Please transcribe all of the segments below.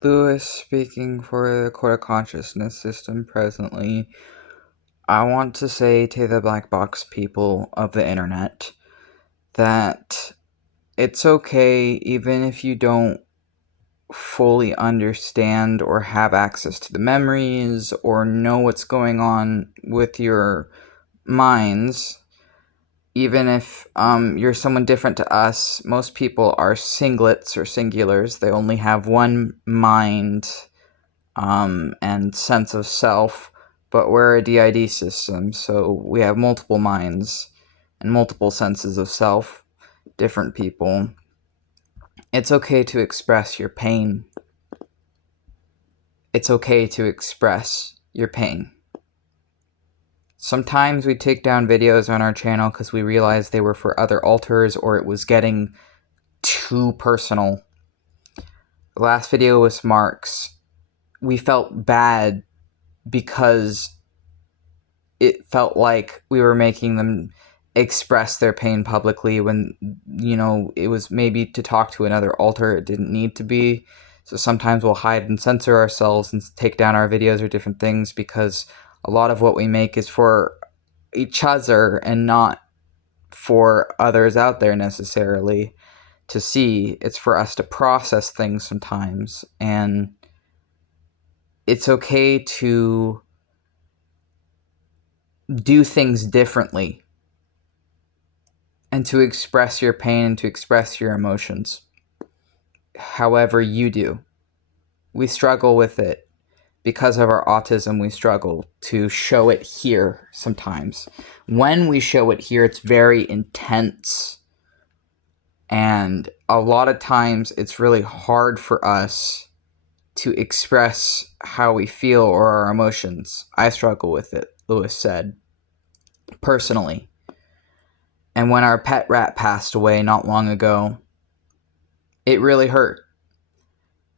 Luise speaking for the Court of Consciousness system presently. I want to say to the black box people of the internet that it's okay even if you don't fully understand or have access to the memories or know what's going on with your minds. Even if you're someone different to us, most people are singlets or singulars. They only have one mind and sense of self, but we're a DID system, so we have multiple minds and multiple senses of self, different people. It's okay to express your pain. It's okay to express your pain. Sometimes we take down videos on our channel because we realized they were for other alters or it was getting too personal. The last video was Mark's. We felt bad because it felt like we were making them express their pain publicly when, it was maybe to talk to another alter. It didn't need to be. So sometimes we'll hide and censor ourselves and take down our videos or different things because a lot of what we make is for each other and not for others out there necessarily to see. It's for us to process things sometimes, and it's okay to do things differently and to express your pain and to express your emotions however you do. We struggle with it because of our autism. We struggle to show it here sometimes. When we show it here, it's very intense, and a lot of times it's really hard for us to express how we feel or our emotions. I struggle with it, Luise said, personally. And when our pet rat passed away not long ago, it really hurt.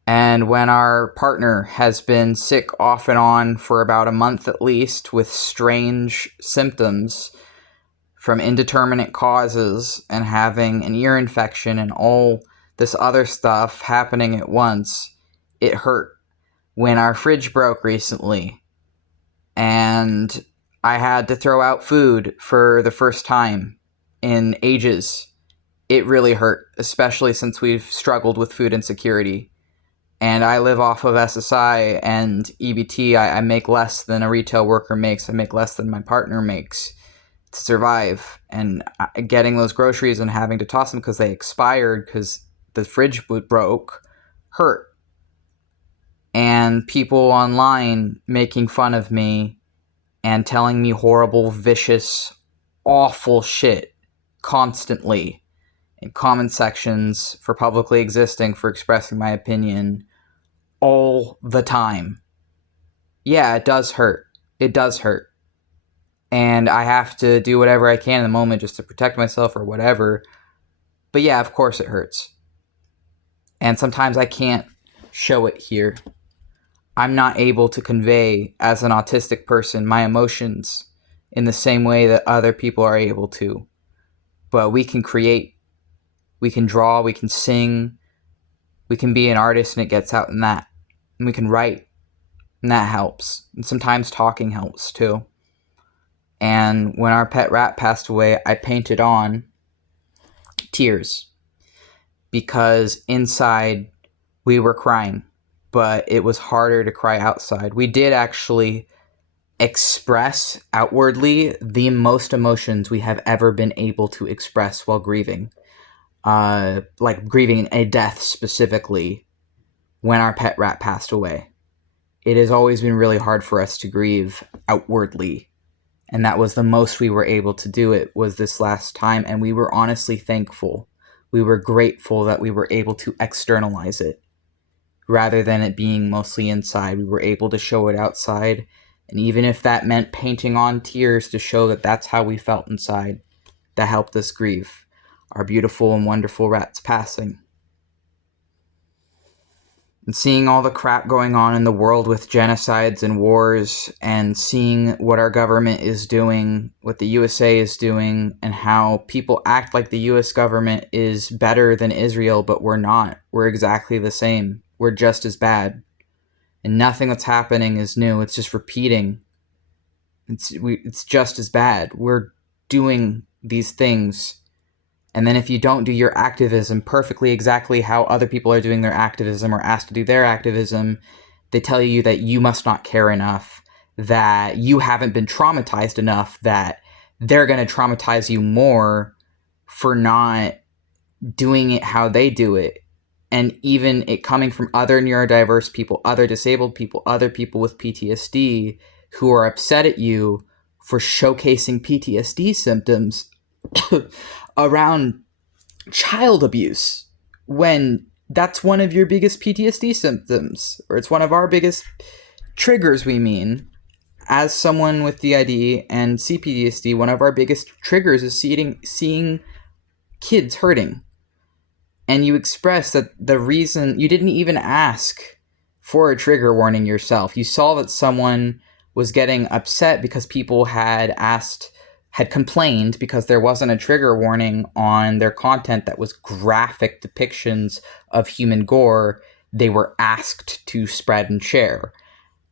And when our partner has been sick off and on for about a month at least with strange symptoms from indeterminate causes and having an ear infection and all this other stuff happening at once, it hurt. When our fridge broke recently and I had to throw out food for the first time in ages, it really hurt, especially since we've struggled with food insecurity. And I live off of SSI and EBT. I make less than a retail worker makes. I make less than my partner makes to survive. And getting those groceries and having to toss them because they expired because the fridge broke hurt. And people online making fun of me and telling me horrible, vicious, awful shit constantly in comment sections for publicly existing, for expressing my opinion all the time. Yeah, it does hurt. It does hurt. And I have to do whatever I can in the moment just to protect myself or whatever. But yeah, of course it hurts. And sometimes I can't show it here. I'm not able to convey, as an autistic person, my emotions in the same way that other people are able to. But we can create, we can draw, we can sing, we can be an artist, and it gets out in that. And we can write, and that helps. And sometimes talking helps too. And when our pet rat passed away, I painted on tears because inside we were crying, but it was harder to cry outside. We did actually express outwardly the most emotions we have ever been able to express while grieving. Like grieving a death specifically when our pet rat passed away. It has always been really hard for us to grieve outwardly. And that was the most we were able to do it was this last time. And we were honestly thankful. We were grateful that we were able to externalize it. Rather than it being mostly inside, we were able to show it outside. And even if that meant painting on tears to show that that's how we felt inside, that helped us grieve our beautiful and wonderful rat's passing. And seeing all the crap going on in the world with genocides and wars, and seeing what our government is doing, what the USA is doing, and how people act like the US government is better than Israel, but we're not. We're exactly the same. we're just as bad. And nothing that's happening is new. It's just repeating. It's just as bad. We're doing these things. And then if you don't do your activism perfectly exactly how other people are doing their activism or asked to do their activism, they tell you that you must not care enough, that you haven't been traumatized enough, that they're going to traumatize you more for not doing it how they do it. And even it coming from other neurodiverse people, other disabled people, other people with PTSD who are upset at you for showcasing PTSD symptoms around child abuse, when that's one of your biggest PTSD symptoms, or it's one of our biggest triggers. We mean, as someone with DID and CPTSD, one of our biggest triggers is seeing kids hurting. And you express that the reason you didn't even ask for a trigger warning yourself. You saw that someone was getting upset because people had complained because there wasn't a trigger warning on their content that was graphic depictions of human gore they were asked to spread and share.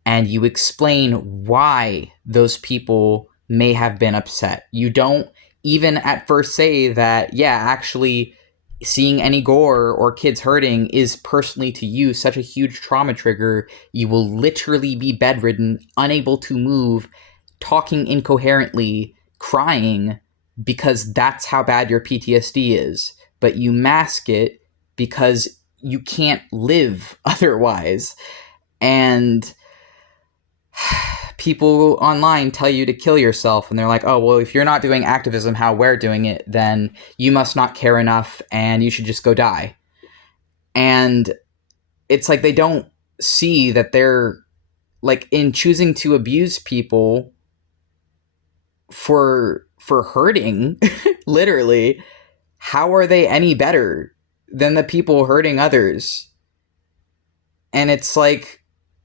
And you explain why those people may have been upset. You don't even at first say that, yeah, actually seeing any gore or kids hurting is personally to you such a huge trauma trigger, you will literally be bedridden, unable to move, talking incoherently, crying, because that's how bad your PTSD is. But you mask it because you can't live otherwise. And people online tell you to kill yourself, and they're like, oh, well, if you're not doing activism how we're doing it, then you must not care enough and you should just go die. And it's like they don't see that they're, like, in choosing to abuse people for hurting, literally, how are they any better than the people hurting others? And it's like,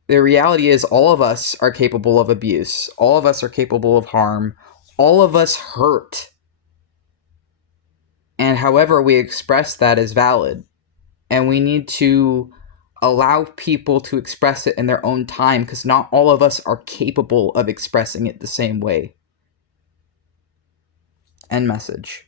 the reality is all of us are capable of abuse. All of us are capable of harm. All of us hurt. And however we express that is valid. And we need to allow people to express it in their own time, because not all of us are capable of expressing it the same way. End message.